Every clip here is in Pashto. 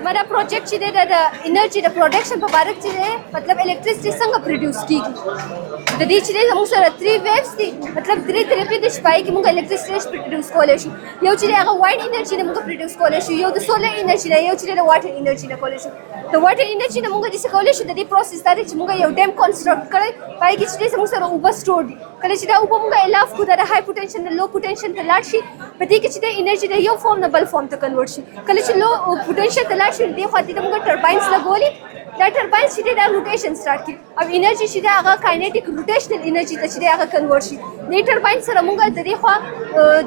زموږ پروجیکټ چې دی د انرژي د پروډکشن په باره کې چې دی مطلب الکتریسټي څنګه پروډیوس کیږي د دې چې دی زموږ سره 3 ویوز دي مطلب 3 طریقې د شپای کې موږ الکتریسټي پروډیوس کولی شو یو چې دی هغه وایډ انرژي نه موږ پروډیوس کولی شو یو د سولر انرژي نه یو چې دی د واټر انرژي نه کولی شو د واټر انرژي نه موږ داسې کولی شو د دې پروسس دا دی چې موږ یو ډیم کنسټرکټ کړی پای کې چې دی زموږ سره اوبه سټور دي کله چې دا اوبه موږ الاف کړو د های پوټنشن د لو پوټنشن ته لاړ شي په دې کې چې د انرژي د یو فارم نه بل فارم ته کنورټ شي کله چې لو پوټنشل ته لاړ شي دې خوا ته موږ ټرباینز لګولي دا ټرباینز چې دا روټیشن سٹارټ کوي او انرژي چې دا هغه کاینیټیک روټیشنل انرژي ته چې هغه کنورټ شي د ټرباین سره موږ د دې خوا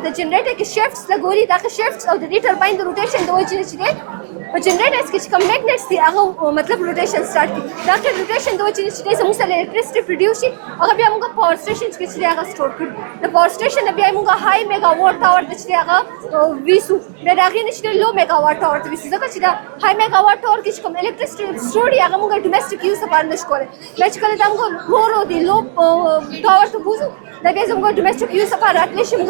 د جنریټر کې شیفټس لګولي دا شیفټس او د دې ټرباین د روټیشن د وجې چې دی په جنریټرز کې چې کوم میګنټس دي هغه مطلب روټیشن سٹارټ کوي دا روټیشن د وجې چې زموږ سره الکتریسټي پروډیوس شي هغه بیا موږ پاور سټیشنز کې چې هغه سٹور کړو د پاور سټیشن بیا موږ های میگا واټ ټاور د چې هغه ویسو د هغه نشته لو میگا واټ ټاور د ویسو ځکه چې دا های میگا واټ ټاور کې کوم الکتریسټي سٹور دی هغه موږ ډومېسټیک یوز لپاره نشو کولی بیا چې کله دا موږ لو دی لو ټاور ته بوزو دا بیا زموږ ډومېسټیک یوز لپاره راتلی شي موږ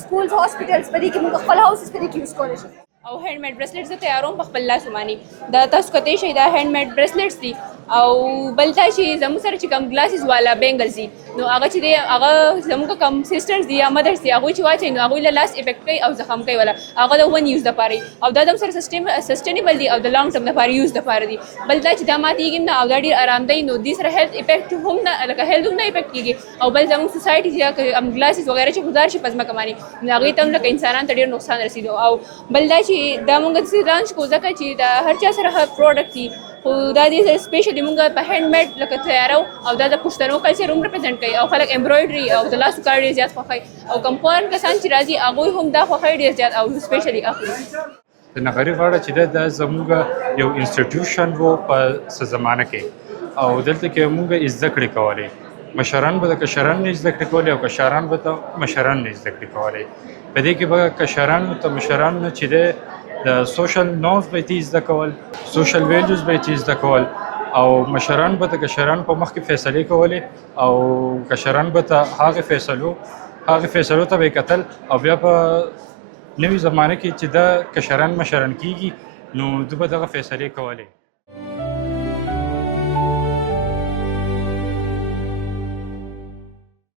سکولز هاسپټلز په دې کې موږ خپل هاوسز په دې کې یوز کولی شو او هینډ میډ برسلټس زه تیاروم په خپل لاس باندې دا تاسو کتلی شئ دا هینډ میډ برسلټس دي او بل دا چې زموږ سره چې کوم ګلاسز والا بینګلز دي نو هغه چې دی هغه زموږ کوم سسټرز دي یا مدرز دي هغوی چې واچوي نو هغوی له لاس افیکټ کوي او زخم کوي والا هغه د ون یوز دپاره او دا د سره سسټینیبل دي او د لانګ ټرم دپاره یوز دپاره دي بل دا چې دا ماتېږي نه او دا ډېر ارامدی نو دې سره هیلث افیکټ هم نه لکه هیلث هم نه افیکټ کېږي او بل زموږ سوسایټي چې کوم ګلاسز وغیره چې ګزار شي په ځمکه باندې نو هغوی ته هم لکه انسانانو ته ډېر نقصان رسېدو او بل دا چې دا موږ لانچ کو ځکه چې دا هر چا سره هر پروډکټ دي خو دا دې سپیشلی موږ په هینډ میډ لکه تیارو او دا د پښتنو کلچر هم ریپرزینټ کوي او خلک امبرایډري او د لاسو کار ډېر زیات خوښوي او کوم فارن کسان چې راځي هغوی هم دا خوښوي ډېر زیات او سپیشلی اخلي د نغري غاړه چې دا زموږ یو انسټیټیوشن و په څه زمانه کې او دلته کې موږ زده کړې کولې مشران به د کشران نه زده کړې کولې او کشران به د مشران نه زده کړې کولې په دې کې به کشران ته مشران نه چې دی د سوشل نورمز به یې زده کول سوشل ویلیوز به یې زده کول او مشران به د کشران په مخ کې فیصلې کولې او کشران به ته هغې فیصلو ته به یې کتل او بیا په نوي زمانه کې چې د کشران مشران کیږي نو دوی به دغه فیصلې کولې